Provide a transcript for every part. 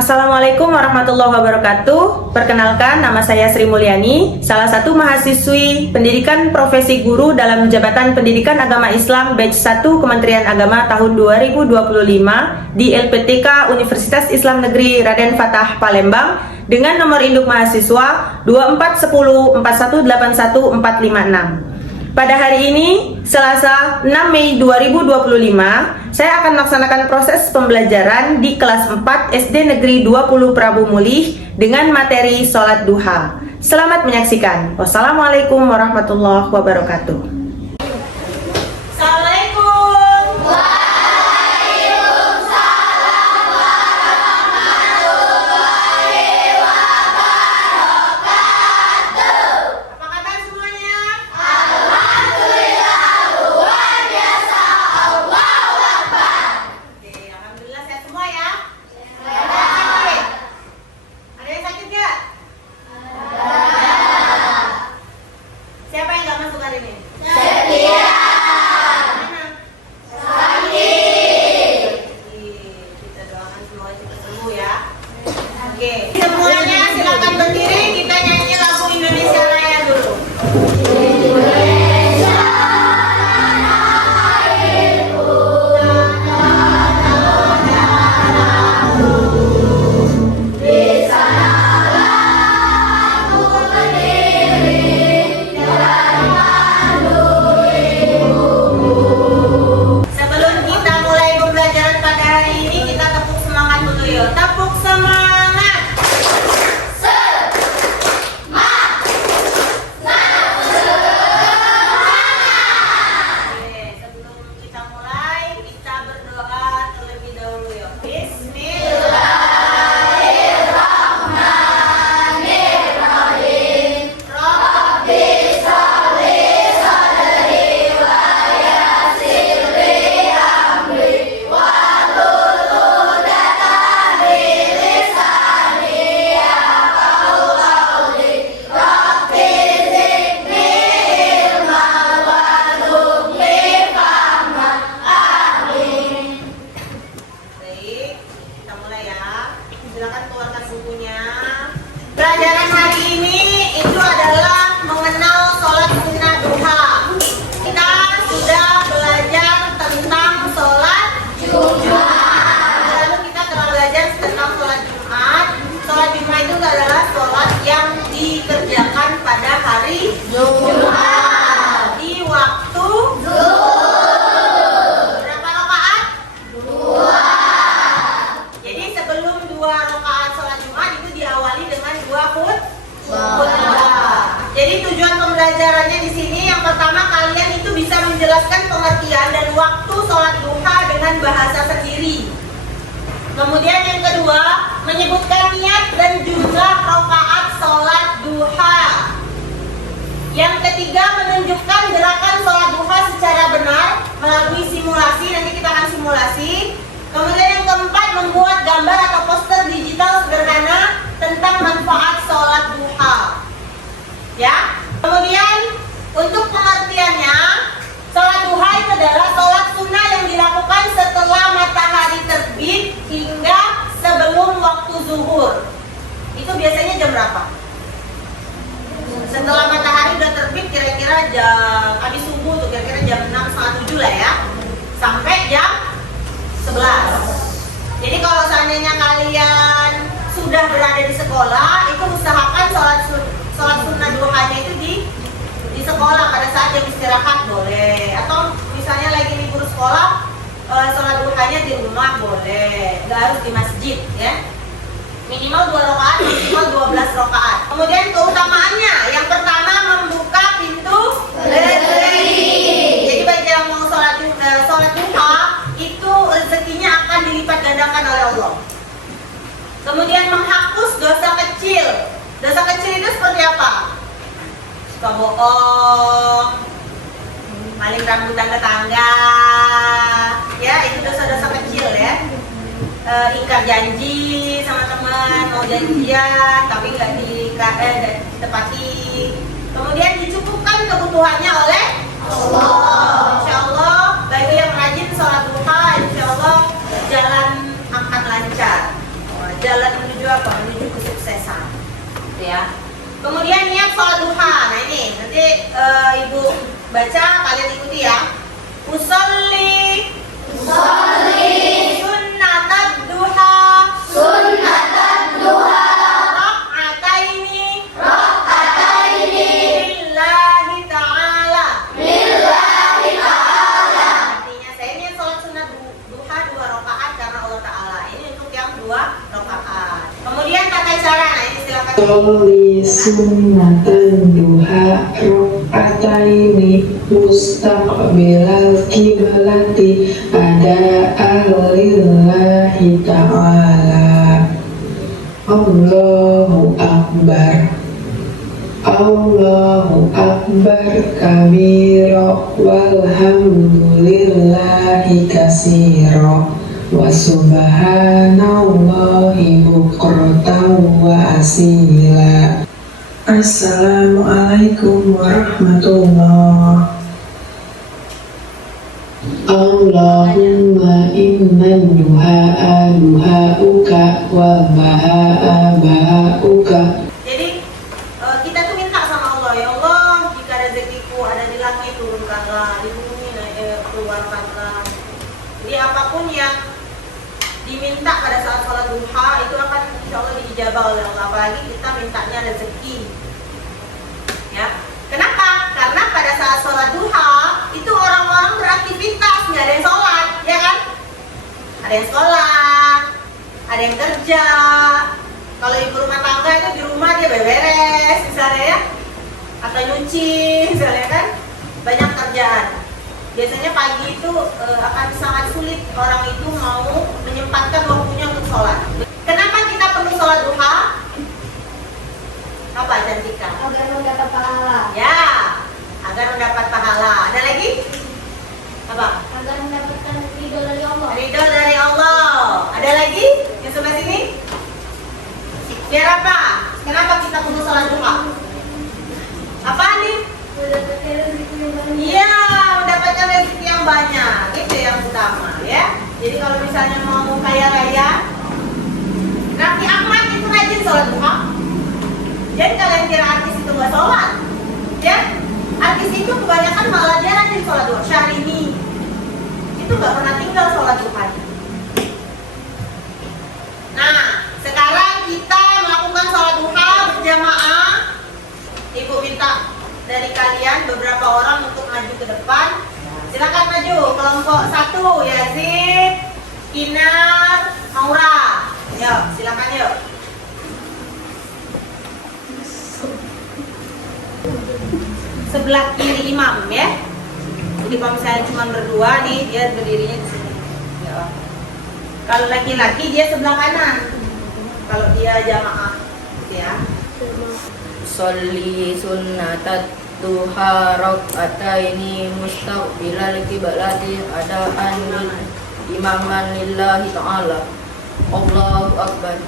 Assalamualaikum warahmatullahi wabarakatuh. Perkenalkan, nama saya Sri Mulyani, salah satu mahasiswi Pendidikan Profesi Guru dalam Jabatan Pendidikan Agama Islam Batch 1 Kementerian Agama tahun 2025 di LPTK Universitas Islam Negeri Raden Fatah Palembang dengan nomor induk mahasiswa 24104181456. Pada hari ini, Selasa 6 Mei 2025, saya akan melaksanakan proses pembelajaran di kelas 4 SD Negeri 20 Prabu Mulih dengan materi sholat duha. Selamat menyaksikan. Wassalamualaikum warahmatullahi wabarakatuh. Semuanya silakan berdiri, kita nyanyi lagu Indonesia Raya dulu. Sebelum kita mulai pembelajaran pada hari ini, kita tepuk semangat dulu yuk. Tepuk semangat. Pelajaran hari ini itu adalah mengenal sholat sunnah duha. Kita sudah belajar tentang sholat Jumat. Lalu kita telah belajar tentang sholat Jumat. Sholat Jumat itu adalah sholat yang dikerjakan pada hari Jumat di waktu zuhur. Berapa rakaat? 2. Jadi sebelum 2 rakaat sholat Jumat itu diawali dengan 2 khutbah. Jadi tujuan pembelajarannya di sini yang pertama, kalian itu bisa menjelaskan pengertian dan waktu sholat duha dengan bahasa sendiri. Kemudian yang kedua, menyebutkan niat dan jumlah rakaat sholat duha. Yang ketiga, menunjukkan gerakan sholat duha secara benar melalui simulasi. Nanti kita akan simulasi. Kemudian yang keempat, membuat gambar atau poster digital sederhana tentang manfaat sholat duha. Ya. Kemudian untuk pengertiannya, sholat duha itu adalah sholat sunnah yang dilakukan setelah matahari terbit hingga sebelum waktu zuhur. Itu biasanya jam berapa? Setelah matahari udah terbit, kira-kira jam habis subuh tuh, kira-kira jam 6, setengah 7 lah ya, sampai jam 11. Jadi kalau seandainya kalian sudah berada di sekolah, itu usahakan sholat sunnah duhanya itu di sekolah pada saat jam istirahat boleh, atau misalnya lagi libur sekolah, sholat duhanya di rumah boleh, nggak harus di masjid ya. Minimal 2 rakaat, maksimal 12 rakaat. Kemudian keutamaannya, yang pertama membuka pintu rezeki. Jadi bagi yang mau sholat duha, itu rezekinya akan dilipat gandakan oleh Allah. Kemudian menghapus dosa kecil. Dosa kecil itu seperti apa? Suka bohong, maling rambutan tetangga, ya itu dosa-dosa kecil ya. Ingkar janji sama teman, mau janjian tapi nggak ditepati. Kemudian dicukupkan kebutuhannya oleh Allah. Insya Allah bagi yang rajin sholat duha, insya Allah jalan akan lancar. jalan menuju apa? Menuju kesuksesan. Gitu ya. Kemudian niat sholat duha. Nah ini nanti ibu baca, kalian ikuti ya. Usolli sunnatad duha lillahi ta'ala. Artinya saya niat sholat sunat duha 2 rakaat karena Allah Ta'ala. Ini untuk yang 2 rakaat. Kemudian tata cara, nah ini silakan. Sholli sunnatan duha rakaataini mustaqbilal kiblati ada lillahi ta'ala. Allahu akbar. Allahu akbar kabira walhamdulillahi katsira wa subhanallahi bukratan wa asila. Assalamualaikum warahmatullahi. Allahumma inna duha'a duha'uka wa baha'a baha'uka. Jadi kita tuh minta sama Allah, ya Allah, jika rezekiku ada di langit turunkanlah, di bumi keluarkanlah. Jadi apapun yang diminta pada saat sholat duha itu akan insya Allah diijabah oleh Allah. Apalagi kita mintanya rezeki. Ya, kenapa? Karena pada saat sholat duha itu orang-orang beraktivitas, nggak ada yang sholat, ya kan? Ada yang sekolah, ada yang kerja. Kalau ibu rumah tangga itu di rumah dia beberes, misalnya ya, atau nyuci, misalnya kan, banyak kerjaan. Biasanya pagi itu akan sangat sulit orang itu mau menyempatkan waktunya untuk sholat. Kenapa kita perlu sholat duha? Apa Cantika? Agar mendapat pahala. Ya, agar mendapat pahala. Ada lagi? Apa? Agar mendapatkan ridho dari Allah. Ridho dari Allah. Ada lagi? Yang sebelah sini? Biar apa? Kenapa kita perlu sholat duha? Apa nih? Mendapatkan rezeki yang banyak. Iya, mendapatkan rezeki yang banyak. Itu yang utama ya. Jadi kalau misalnya mau kaya raya, Raffi Ahmad itu rajin sholat duha. Jadi kalian kira artis itu nggak sholat? Ya, artis itu kebanyakan malah dia rajin sholat duha. Syahrini itu nggak pernah tinggal sholat duha. Nah, sekarang kita melakukan sholat duha berjamaah. Ibu minta dari kalian beberapa orang untuk maju ke depan. Silakan maju. Kelompok 1, Yazid, Kinar, Aura. Yuk, silakan yuk. Sebelah kiri imam ya. Jadi kalau misalnya cuma berdua nih, dia berdirinya di sini. Ya. Kalau laki-laki dia sebelah kanan. Kalau dia jamaah, gitu ya. Sholli sunnatat duha rak'ataini mustaqbilal kiblati adaan lil imaman lillahi ta'ala. Allahu akbar.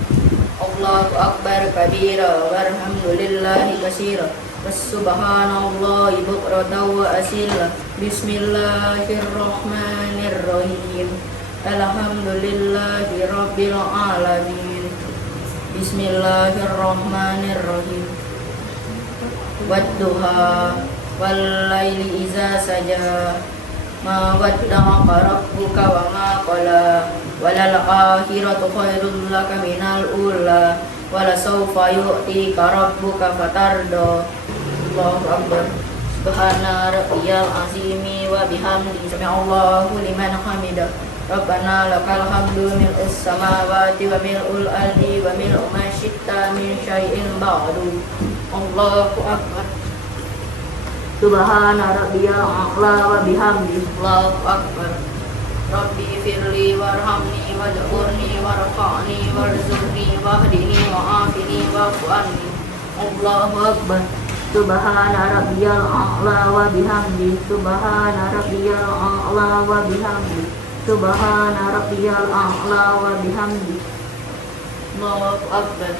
Allahu akbar kabira walhamdulillahi katsira. Subhanallahi bukratan wa asila. Bismillahirrahmanirrahim. Alhamdulillahi rabbil alamin. Bismillahirrahmanirrahim. Wadduha wal laili iza saja ma wadda'aka rabbuka wa ma qala walal akhiratu khairul laka minal ula wala sawfa yu'tika rabbuka fatarda. Allahu akbar. Subhana rabbiyal azimi wa bihamdihi sami'allahu liman hamidah. Rabbana lakal hamdu mil'us samawati wa mil'ul ardi wa mil'u ma syi'ta min syai'in ba'du. Allahu akbar. Subhana rabbiyal a'la wa bihamdihi. Allahu akbar. Rabbi firli warhamni waj'urni warfa'ni warzuqni wahdini wa'afini wa'fu'anni. Allahu akbar. Subhana rabbiyal a'la wa bihamdihi. Subhana rabbiyal a'la wa bihamdihi. Subhana rabbiyal a'la wa bihamdihi. Allahu akbar.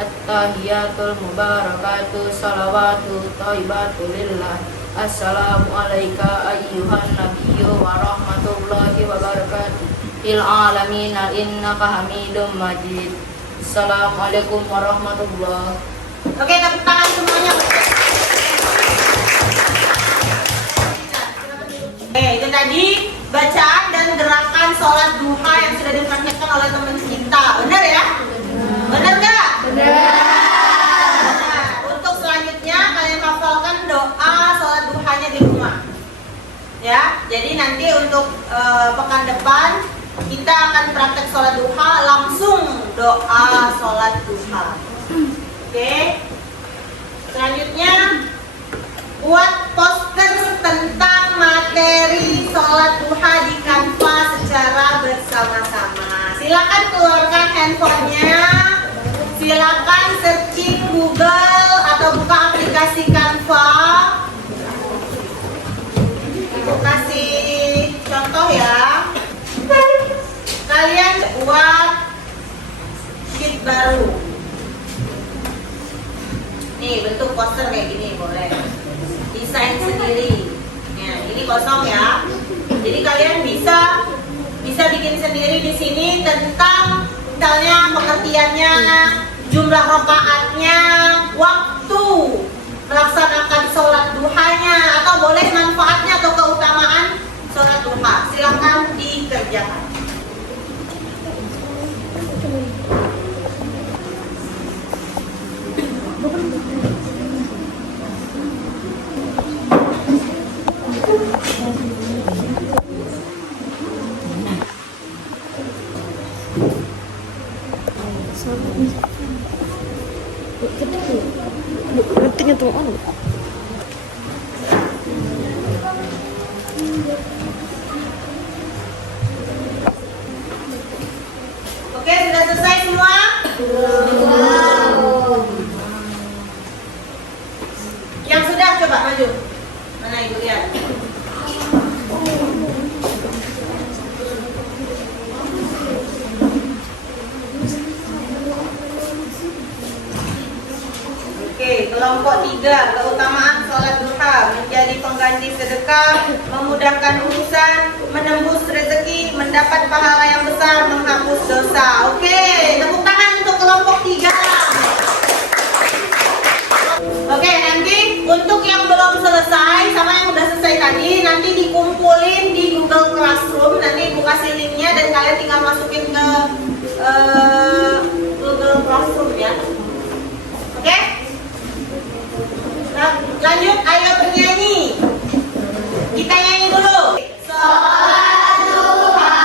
At-tahiyatul mubarakatuh salawatu thayyibatu lillah. Assalamu alayka ayyuhan nabiyyu wa rahmatullahi wa barakatuh. Il alamina innaka hamidum majid. Assalamualaikum warahmatullahi. Oke, tepuk tangan semuanya. Oke, itu tadi bacaan dan gerakan sholat duha yang sudah dipraktekkan oleh teman kita. Benar ya? Benar nggak? Nah, untuk selanjutnya kalian hafalkan doa sholat duhanya di rumah. Ya, jadi nanti untuk pekan depan kita akan praktek sholat duha, langsung doa sholat duha. Oke. Selanjutnya buat poster tentang materi sholat duha di Canva secara bersama-sama. Silakan keluarkan handphonenya, silakan searching Google atau buka aplikasi Canva. Ibu kasih contoh ya. Kalian buat sheet baru. Nih bentuk poster kayak gini boleh. Desain sendiri. Nah, ini kosong ya. Jadi kalian bisa bikin sendiri di sini tentang misalnya pengertiannya, jumlah rakaatnya, waktu melaksanakan sholat duhanya, atau boleh manfaatnya atau keutamaan sholat duha. Silakan dikerjakan. Oke, sudah selesai semua? Yang sudah coba maju. Mana ibu lihat? Oke, kelompok 3, keutamaan sholat duha, menjadi pengganti sedekah, memudahkan urusan, menembus rezeki, mendapat pahala yang besar, menghapus dosa. Oke, tepuk tangan untuk kelompok 3. Oke, nanti untuk yang belum selesai sama yang udah selesai tadi, nanti dikumpulin di Google Classroom. Nanti ibu kasih linknya dan kalian tinggal masukin ke Google Classroom ya. Oke? Lanjut, ayo bernyanyi. Kita nyanyi dulu. Sholat duha,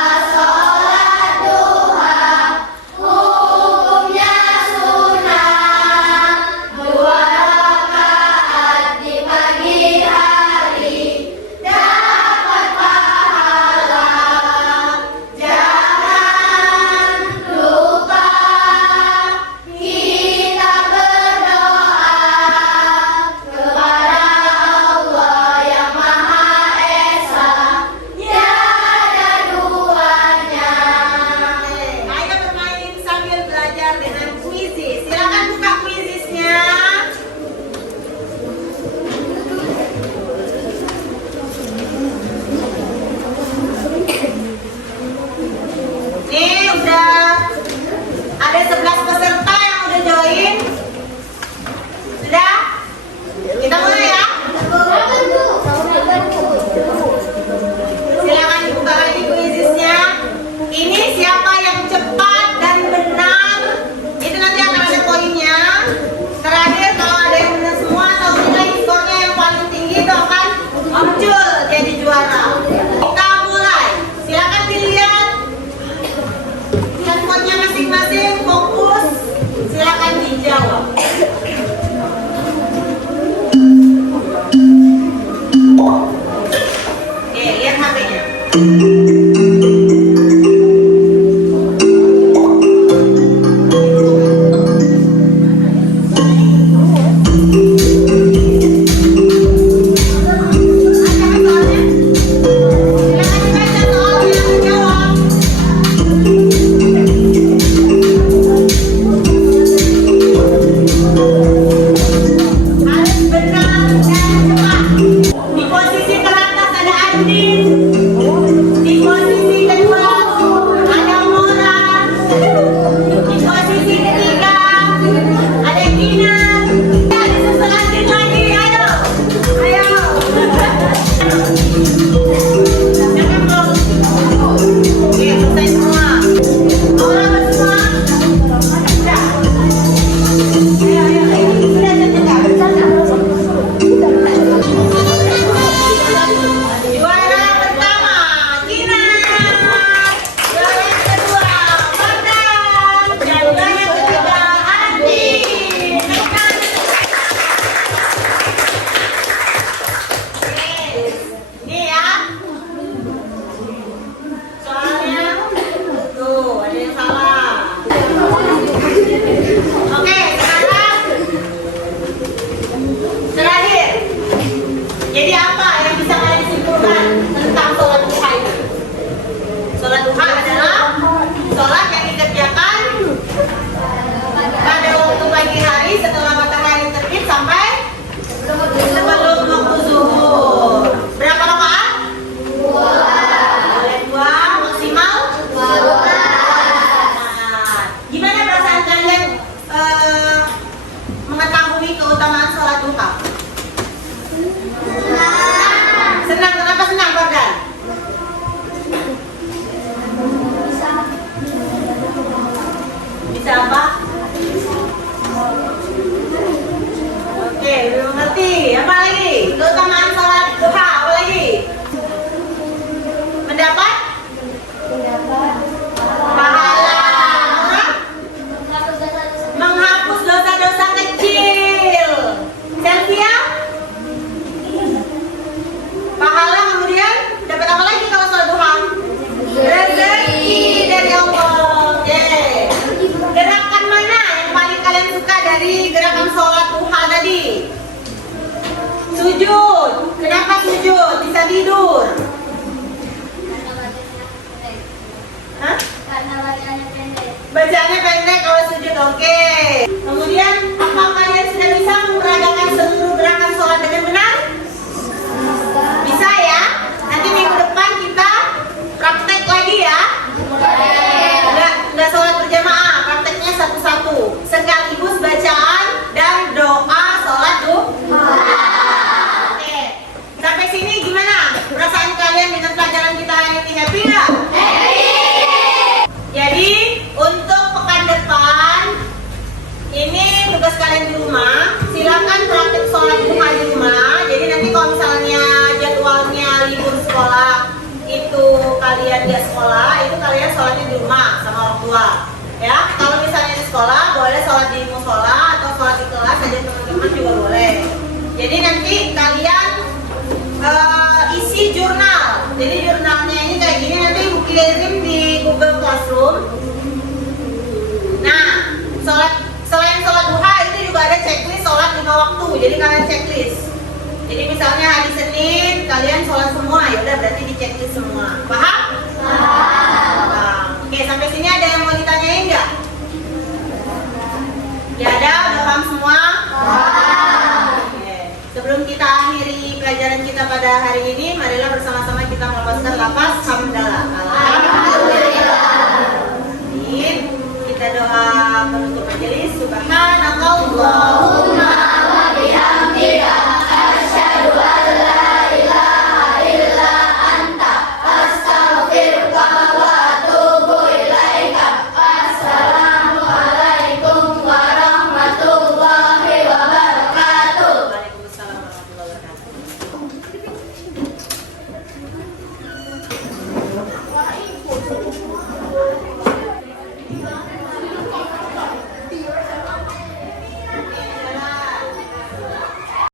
hukumnya sunnah. 2 rakaat di pagi hari, dapat pahala. Jangan adalah sholat yang dikerjakan pada waktu pagi hari setelah matahari terbit sampai sebelum waktu zuhur. Berapa rakaat? Boleh 2, maksimal 2. Gimana perasaan kalian mengetahui keutamaan sholat duha? Senang. Kenapa senang, Fardan? Bisa apa? Oke, belum mengerti. Apa lagi? Keutamaan sholat duha, apa lagi? Mendapat pahala. Menghapus dosa-dosa kecil. Selvia? Pahala, kemudian dapat apa lagi kalau sholat duha? Rezeki dari Allah. Oke. Gerakan mana yang paling kalian suka dari gerakan sholat duha tadi? Sujud. Kenapa sujud? Bisa tidur. Hah? Karena bacanya pendek. Bacaannya pendek kalau sujud, oke. Kemudian, apa kalian sudah bisa memperagakan seluruh gerakan sholat dengan benar? Bisa ya? Nanti minggu depan kita praktek lagi ya. Nggak sholat berjamaah, prakteknya satu-satu. Sekaligus bacaan dan doa sholat duha. Oke. Sampai sini gimana? Perasaan kalian dengan pelajaran kita hari ini happy nggak? Jadi untuk pekan depan ini tugas kalian di rumah, silakan praktek sholat duha di rumah. Jadi nanti kalau misalnya jadwalnya libur sekolah itu kalian nggak sekolah, itu kalian sholatnya di rumah sama orang tua. Ya, kalau misalnya di sekolah boleh sholat di musola atau sholat di kelas aja teman-teman juga boleh. Jadi nanti kalian isi jurnal. Jadi jurnalnya ini kayak gini, nanti ibu kirim di Google Classroom. Nah, selain sholat duha itu juga ada checklist sholat 5 waktu. Jadi kalian checklist. Jadi misalnya hari Senin kalian sholat semua, ya udah berarti di checklist semua. Paham? Oke, sampai sini ada yang mau ditanyain nggak? Ya ada, udah paham semua? Oke. Sebelum kita akhiri pelajaran kita pada hari ini, marilah bersama-sama kita melafazkan lafaz hamdalah. Alhamdulillah. Kita doa penutup majelis. Subhanallah.